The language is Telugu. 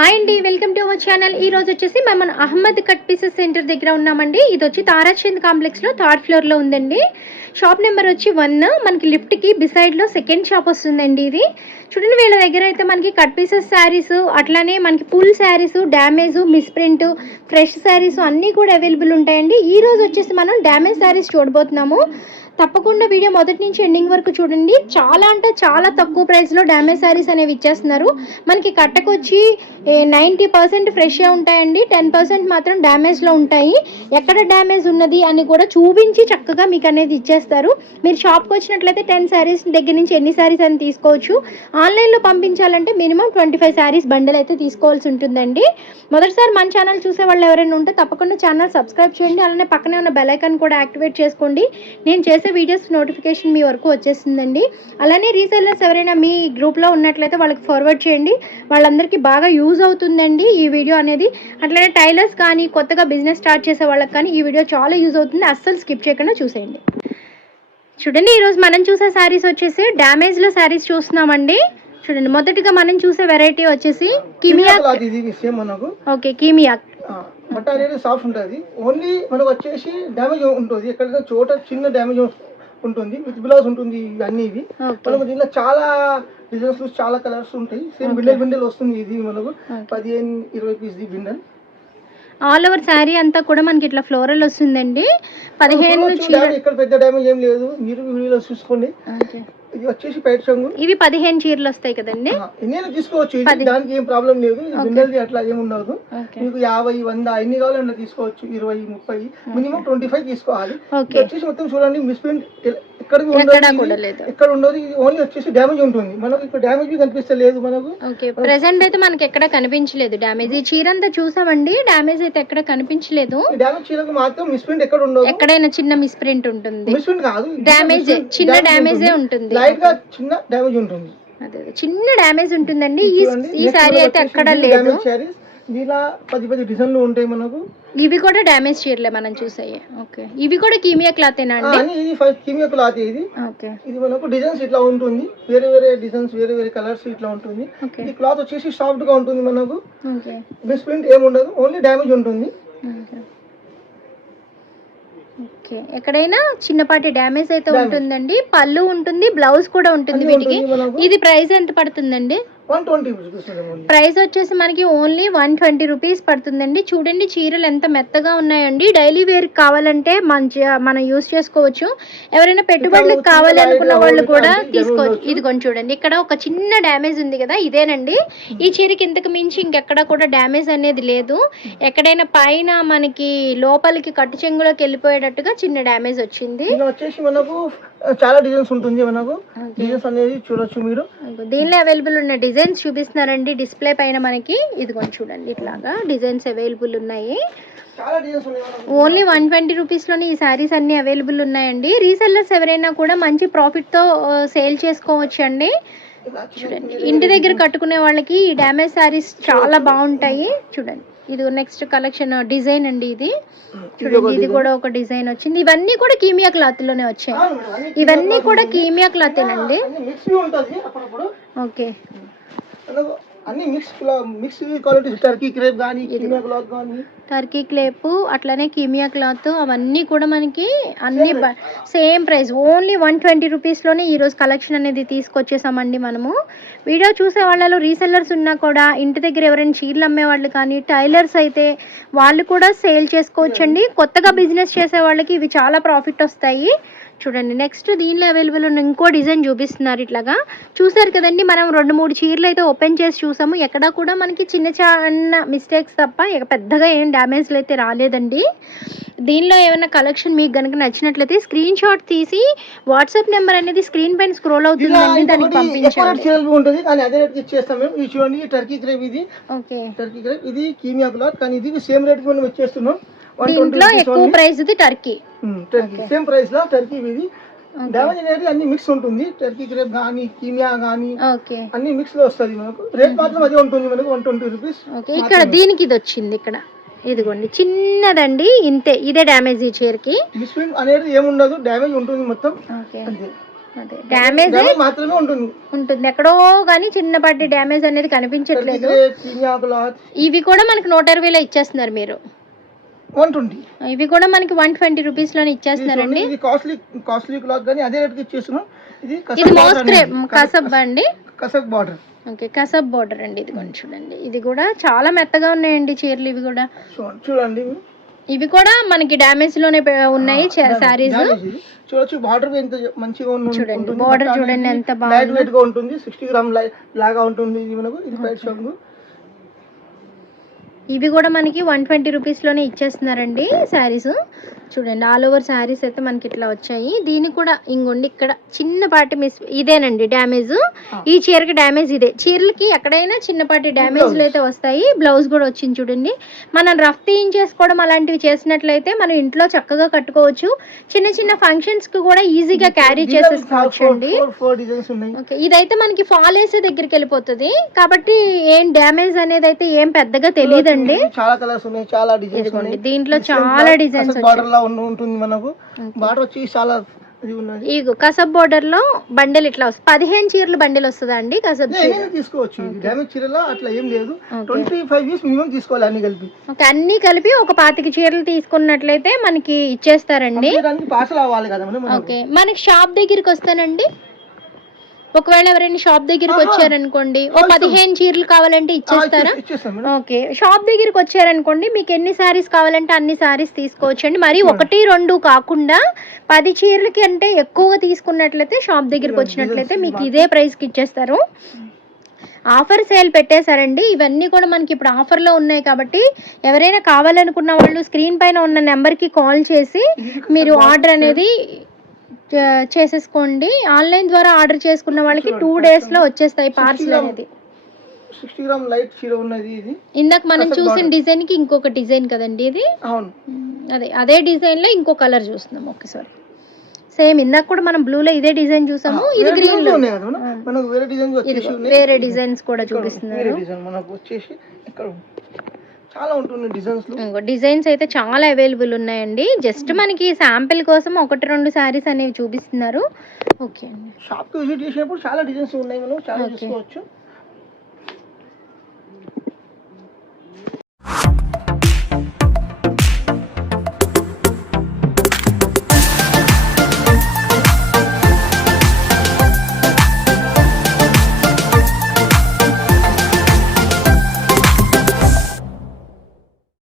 హాయ్ అండి వెల్కమ్ టు అవర్ ఛానల్ ఈ రోజు వచ్చేసి మేము అహ్మద్ కట్ పీసెస్ సెంటర్ దగ్గర ఉన్నామండి. ఇది వచ్చి తారాచంద్ కాంప్లెక్స్లో థర్డ్ ఫ్లోర్లో ఉందండి. షాప్ నెంబర్ వచ్చి వన్ మనకి లిఫ్ట్కి బిసైడ్లో సెకండ్ షాప్ వస్తుందండి ఇది. చూడండి వీళ్ళ దగ్గర అయితే మనకి కట్ పీసెస్ శారీస్ అట్లానే మనకి full saris damage misprint fresh saris అన్నీ కూడా అవైలబుల్ ఉంటాయండి. ఈ రోజు వచ్చేసి మనం డ్యామేజ్ శారీస్ చూడబోతున్నాము. తప్పకుండా వీడియో మొదటి నుంచి ఎండింగ్ వరకు చూడండి. చాలా అంటే చాలా తక్కువ ప్రైస్లో డ్యామేజ్ శారీస్ అనేవి ఇచ్చేస్తున్నారు. మనకి కట్టకొచ్చి నైంటీ పర్సెంట్ ఫ్రెష్గా ఉంటాయండి. టెన్ పర్సెంట్ మాత్రం డ్యామేజ్లో ఉంటాయి. ఎక్కడ డ్యామేజ్ ఉన్నది అని కూడా చూపించి చక్కగా మీకు అనేది ఇచ్చేస్తారు. మీరు షాప్కి వచ్చినట్లయితే టెన్ శారీస్ దగ్గర నుంచి ఎన్ని శారీస్ అని తీసుకోవచ్చు. ఆన్లైన్లో పంపించాలంటే minimum twenty five saris bundle అయితే తీసుకోవాల్సి ఉంటుందండి. మొదటిసారి మన ఛానల్ చూసే వాళ్ళు ఎవరైనా ఉంటే తప్పకుండా ఛానల్ సబ్స్క్రైబ్ చేయండి. అలానే పక్కనే ఉన్న బెల్ ఐకాన్ కూడా యాక్టివేట్ చేసుకోండి. నేను చేసే వీడియోస్ నోటిఫికేషన్ మీ వరకు వచ్చేస్తుందండి. అలానే రీసెల్లర్స్ ఎవరైనా మీ గ్రూప్లో ఉన్నట్లయితే వాళ్ళకి ఫార్వర్డ్ చేయండి. వాళ్ళందరికీ బాగా యూజ్ అవుతుందండి ఈ వీడియో అనేది. అట్లానే టైలర్స్ కానీ కొత్తగా బిజినెస్ స్టార్ట్ చేసే వాళ్ళకి కానీ ఈ వీడియో చాలా యూజ్ అవుతుంది. అస్సలు స్కిప్ చేయకుండా చూసేయండి. చూడండి ఈరోజు మనం చూసే శారీస్ వచ్చేసి డ్యామేజ్లో శారీస్ చూస్తున్నామండి. చూడండి మొదటిగా మనం చూసే వెరైటీ వచ్చేసి కిమియా ఓకే కిమియా ఆ, బట్ట అనేది సాఫ్ట్ ఉంటుంది. ఓన్లీ మనకు వచ్చేసి డ్యామేజ్ ఉంటుంది. ఎక్కడైనా చోట చిన్న డ్యామేజ్ ఉంటుంది. విత్ బ్లౌజ్ ఉంటుంది ఇవి. అన్ని ఇవి మనకు దీంట్లో చాలా డిజైన్స్ చాలా కలర్స్ ఉంటాయి. సేమ్ బిండెల్ బిండెల్ వస్తుంది ఇది మనకు. పదిహేను ఇరవై piece the bundle. All over sari అంతా కూడా మనకి ఇట్లా ఫ్లోరల్ వస్తుందండి. పదిహేను ఇక్కడ పెద్ద డ్యామేజ్ ఏం లేదు. మీరు వీడియోలో చూసుకోండి. వచ్చేసి పైట్ చంగు ఇవి పదిహేను చీరలు వస్తాయి కదండి. ఎన్నైనా తీసుకోవచ్చు. దానికి ఏం ప్రాబ్లం లేదు. ఇది బిండెల్ది అట్లా ఏమి ఉండదు. మీకు యాభై వంద ఎన్ని కావాలన్నా తీసుకోవచ్చు. ఇరవై ముప్పై మినిమం ట్వంటీ ఫైవ్ తీసుకోవాలి వచ్చేసి మొత్తం చూడండి మిస్ప్రింట్ ఎక్కడ ఎక్కడా కూడా లేదు. ఎక్కడ ఉండదు ఇది ఓన్లీ వచ్చేసి డ్యామేజ్ ఉంటుంది. మనకు ఇక్కడ డ్యామేజ్ కనిపిస్తలేదు మనకు. ఓకే ప్రెసెంట్ అయితే మనకి ఎక్కడ కనిపించలేదు. డ్యామేజ్ ఈ చీర అంతా చూసామండి. డ్యామేజ్ అయితే ఎక్కడ కనిపించలేదు. డ్యామేజ్ చీరకు మాత్రం మిస్ప్రింట్ ఎక్కడ ఉండదు. ఎక్కడైనా చిన్న మిస్ప్రింట్ ఉంటుంది. మిస్ప్రింట్ కాదు. డ్యామేజ్ చిన్న డ్యామేజే ఉంటుంది. లైట్గా చిన్న డ్యామేజ్ ఉంటుంది. అదే. చిన్న డ్యామేజ్ ఉంటుందండి. ఈ ఈ మనకు అయితే ఎక్కడ లేదు. దీనిలో పది పది డిజైన్లు ఉంటాయి మనకు? ఇవి కూడా డ్యామేజ్ చీరలే మనం చూసాయి. ఓకే. ఇవి కూడా కీమియా క్లాతేనా ఆ, అండి ఇది ఫస్ట్ కిమియా క్లాత్ ఇది. ఓకే. ఇది మనకు డిజైన్స్ ఇట్లా ఉంటుంది. వేరే వేరే డిజైన్స్ వేరే వేరే కలర్స్ ఇట్లా ఉంటుంది. ఈ క్లాత్ వచ్చేసి సాఫ్ట్గా ఉంటుంది మనకు. ఓకే. మిస్ప్రింట్ ఏమి ఉండదు. ఓన్లీ డ్యామేజ్ ఉంటుంది. ఓకే. ఎక్కడైనా చిన్నపాటి డ్యామేజ్ అయితే. ఉంటుందండి. పళ్ళు ఉంటుంది బ్లౌజ్ కూడా ఉంటుంది వీటికి. ఇది ప్రైస్ ఎంత పడుతుందండి? వన్ ట్వంటీ ప్రైస్ వచ్చేసి మనకి ఓన్లీ వన్ ట్వంటీ రూపీస్ పడుతుందండి. చూడండి చీరలు ఎంత మెత్తగా ఉన్నాయండి. డైలీ వేర్ కావాలంటే మంచి మనం యూస్ చేసుకోవచ్చు. ఎవరైనా పెట్టుబడులకు కావాలి అనుకున్న వాళ్ళు కూడా తీసుకోవచ్చు. ఇది కొంచెం చూడండి. ఇక్కడ ఒక చిన్న డ్యామేజ్ ఉంది కదా ఇదేనండి. ఈ చీరకి ఇంతకు మించి ఇంకెక్కడ కూడా డ్యామేజ్ అనేది లేదు. ఎక్కడైనా పైన మనకి లోపలికి కట్టు చెంగులోకి వెళ్ళిపోయేటట్టుగా చిన్న డ్యామేజ్ వచ్చింది. వచ్చేసి మనకు చాలా డిజైన్స్ ఉంటుంది మనకు? డిజైన్స్ అనేది చూడొచ్చు మీరు. దీనిలో అవైలబుల్ ఉన్న డిజైన్స్ చూపిస్తున్నారండి. డిస్ప్లే పైన మనకి ఇదిగోండి చూడండి ఇట్లాగా డిజైన్స్ అవైలబుల్ ఉన్నాయి. ఓన్లీ వన్ ట్వంటీ రూపీస్లోనే ఈ శారీస్ అన్నీ అవైలబుల్ ఉన్నాయండి. రీసెల్లర్స్ ఎవరైనా కూడా మంచి ప్రాఫిట్తో సేల్ చేసుకోవచ్చు అండి చూడండి. ఇంటి దగ్గర కట్టుకునే వాళ్ళకి ఈ డ్యామేజ్ శారీస్ చాలా బాగుంటాయి. చూడండి. ఇది నెక్స్ట్ కలెక్షన్ డిజైన్ అండి ఇది. చూడండి ఇది కూడా ఒక డిజైన్ వచ్చింది. ఇవన్నీ కూడా కీమియా క్లాత్లోనే వచ్చాయి ఇవన్నీ కూడా కీమియా ఉంటుంది అప్పుడప్పుడు. ఓకే. అన్ని mix mix quality Turkey crepe కానీ కిమియా క్లాత్ కానీ టర్కీ క్లేపు అట్లనే కీమియా క్లాత్ అవన్నీ కూడా మనకి అన్ని same price only one twenty రూపీస్లోనే ఈరోజు కలెక్షన్ అనేది తీసుకొచ్చేసామండి మనము. వీడియో చూసే వాళ్ళలో రీసెల్లర్స్ ఉన్నా కూడా ఇంటి దగ్గర ఎవరైనా చీరలు అమ్మే వాళ్ళు కానీ టైలర్స్ అయితే వాళ్ళు కూడా సేల్ చేసుకోవచ్చండి. కొత్తగా బిజినెస్ చేసే వాళ్ళకి ఇవి చాలా ప్రాఫిట్ వస్తాయి. చూడండి నెక్స్ట్ దీనిలో అవైలబుల్ ఉన్న ఇంకో డిజైన్ చూపిస్తున్నారు ఇట్లాగా. చూసారు కదండి మనం రెండు మూడు చీరలు అయితే ఓపెన్ చేసి చూసాము. ఎక్కడా కూడా మనకి చిన్న చిన్న మిస్టేక్స్ తప్ప పెద్దగా ఏం డ్యామేజ్లు అయితే రాలేదండి. దీనిలో ఏమైనా కలెక్షన్ మీకు కనుక నచ్చినట్లయితే స్క్రీన్ షాట్ తీసి వాట్సాప్ నెంబర్ అనేది స్క్రీన్ పైన స్క్రోల్ ఇలా అవుతుందండి దానికి ఇంకొకటి ఎక్కువ పంపించండి రేట్ చీరలు ఉంటుంది కానీ అదే రేట్ ఇచ్చేస్తాం మేము. ఇది చూడండి టర్కీ క్రేప్ ఇది. ఓకే. టర్కీ క్రేప్ ఇది కీమియా క్లాత్ కానీ ఇది సేమ్ రేట్ మనం ఇచ్చేస్తున్నాం వన్ ట్వంటీ దీంట్లో ఎక్కువ ప్రైస్ది టర్కీ టర్కీ సేమ్ ప్రైస్లో టర్కీ ఇది డ్యామేజ్ అనేది అన్ని మిక్స్ ఉంటుంది. టర్కీ క్రేప్ కానీ కీమియా కానీ ఓకే అన్ని మిక్స్లో వస్తుంది మనకు. రేట్ మాత్రం అదే ఉంటుంది మనకు వన్ ట్వంటీ రూపీస్ ఇక్కడ దీనికి ఇది వచ్చింది ఇక్కడ. ఇదిగోండి చిన్నదండి ఇంతే ఇదే డ్యామేజ్ ఈ చీరకి. మిస్ప్రింట్ అనేది ఏముండదు డ్యామేజ్ ఉంటుంది మొత్తం. డ్యామేజ్ మాత్రమే ఉంటుంది. ఉంటుంది. ఎక్కడో కానీ చిన్నపాటి డ్యామేజ్ అనేది కనిపించట్లేదు. ఇవి కూడా మనకి నూట ఇరవైలో ఇచ్చేస్తున్నారు మీరు. వన్ ట్వంటీ ఇవి కూడా మనకి వన్ ట్వంటీ రూపీస్లోనే ఇచ్చేస్తున్నారండి. ఇది కాస్ట్లీ కాస్ట్లీ క్లాత్ కానీ అదే రేట్కి ఇచ్చేస్తున్నాం. ఇది ఇది మోస్క్రే కసబ్ అండి. కసక్ బార్డర్ ఓకే కసబ్ బోర్డర్ అండి ఇది కొంచెం చూడండి. ఇది కూడా చాలా మెత్తగా ఉన్నాయండి చీరలు ఇవి కూడా. చూడండి. ఇవి కూడా మనకి డ్యామేజ్లోనే ఉన్నాయి ఇది. చూడొచ్చు బార్డర్ ఎంత మంచిగా ఉంది చూడండి, border చూడండి ఎంత బాగుందో. లైట్ వెయిట్గా ఉంటుంది. సిక్స్టీ గ్రామ్ లాగా ఉంటుంది ఇది మనకు. ఇది బయట షాప్ ఇవి కూడా మనకి వన్ ట్వంటీ రూపీస్లోనే ఇచ్చేస్తున్నారండి శారీస్ చూడండి ఆల్ ఓవర్ శారీస్ అయితే మనకి ఇట్లా వచ్చాయి. దీనికి కూడా ఇంకోండి ఇక్కడ చిన్నపాటి మిస్ ఇదేనండి డ్యామేజ్ ఈ చీరకి డ్యామేజ్ ఇదే. చీరలకి ఎక్కడైనా చిన్నపాటి డ్యామేజ్లు అయితే వస్తాయి. బ్లౌజ్ కూడా వచ్చింది చూడండి. మనం రఫ్ చేసుకోవడం అలాంటివి చేసినట్లయితే మనం ఇంట్లో చక్కగా కట్టుకోవచ్చు. చిన్న చిన్న ఫంక్షన్స్కి కూడా ఈజీగా క్యారీ చేసేసుకోవచ్చు అండి. ఓకే ఇదైతే మనకి ఫాల్ వేసే దగ్గరికి వెళ్ళిపోతుంది. కాబట్టి ఏం డ్యామేజ్ అనేది అయితే ఏం పెద్దగా తెలియదండి. చాలా కలర్స్ ఉన్నాయి చాలా డిజైన్స్ ఇదిగోండి ఉన్నాయి. దీంట్లో చాలా డిజైన్స్ ఉంటుంది మనకు. బార్డర్ వచ్చి చాలా ఇగో కసబ్ బోర్డర్లో బండిల్ ఇట్లా వస్తుంది పదిహేను చీరలు బండిల్ వస్తుందా అండి కసబ్ తీసుకోవచ్చు. డ్యామేజ్ చీరలో అట్లా ఏం లేదు. ట్వంటీ ఫైవ్ ఇయర్స్ మినిమం తీసుకోవాలి అన్ని కలిపి. ఓకే అన్ని కలిపి ఒక పాతిక చీరలు తీసుకున్నట్లయితే మనకి ఇచ్చేస్తారండి. పార్సల్ అవ్వాలి కదా ఓకే మనకి షాప్ దగ్గరికి వస్తానండి. ఒకవేళ ఎవరైనా షాప్ దగ్గరికి వచ్చారనుకోండి ఓ పదిహేను చీరలు కావాలంటే ఇచ్చేస్తారా? ఓకే. షాప్ దగ్గరికి వచ్చారనుకోండి మీకు ఎన్ని శారీస్ కావాలంటే అన్ని శారీస్ తీసుకోవచ్చు అండి మరి ఒకటి రెండు కాకుండా పది చీరలకి అంటే ఎక్కువగా తీసుకున్నట్లయితే షాప్ దగ్గరికి వచ్చినట్లయితే మీకు ఇదే ప్రైస్కి ఇచ్చేస్తారు. ఆఫర్ సేల్ పెట్టేశారండి. ఇవన్నీ కూడా మనకి ఇప్పుడు ఆఫర్లో ఉన్నాయి కాబట్టి ఎవరైనా కావాలనుకున్న వాళ్ళు స్క్రీన్ పైన ఉన్న నెంబర్కి కాల్ చేసి మీరు ఆర్డర్ అనేది చేసేసుకోండి. ఆన్లైన్ ద్వారా ఆర్డర్ చేసుకున్న వాళ్ళకి టూ డేస్లో వచ్చేస్తాయి పార్సల్ అనేది. సిక్స్టీ గ్రామ్ లైట్ చీర ఉన్నది ఇది. ఇందాక మనం చూసిన డిజైన్కి ఇంకొక డిజైన్ కదండి ఇది? అవును. అదే అదే డిజైన్లో ఇంకో కలర్ చూస్తున్నాం. ఒకసారి సేమ్ ఇందాక కూడా మనం బ్లూ లో ఇదే డిజైన్ చూసాము. ఇది గ్రీన్లో. మనకు వేరే డిజైన్స్ వేరే కూడా చూపిస్తున్నారు. డిజైన్ మనకు వచ్చేసి ఇక్కడ చాలా ఉంటుంది డిజైన్స్లో. డిజైన్స్ అయితే చాలా అవైలబుల్ ఉన్నాయండి. జస్ట్ మనకి శాంపిల్ కోసం ఒకటి రెండు శారీస్ అనేవి చూపిస్తున్నారు. ఓకే అండి. షాప్కి విజిట్ చేసినప్పుడు చాలా డిజైన్స్ ఉన్నాయి మనం చాలా చూసుకోవచ్చు.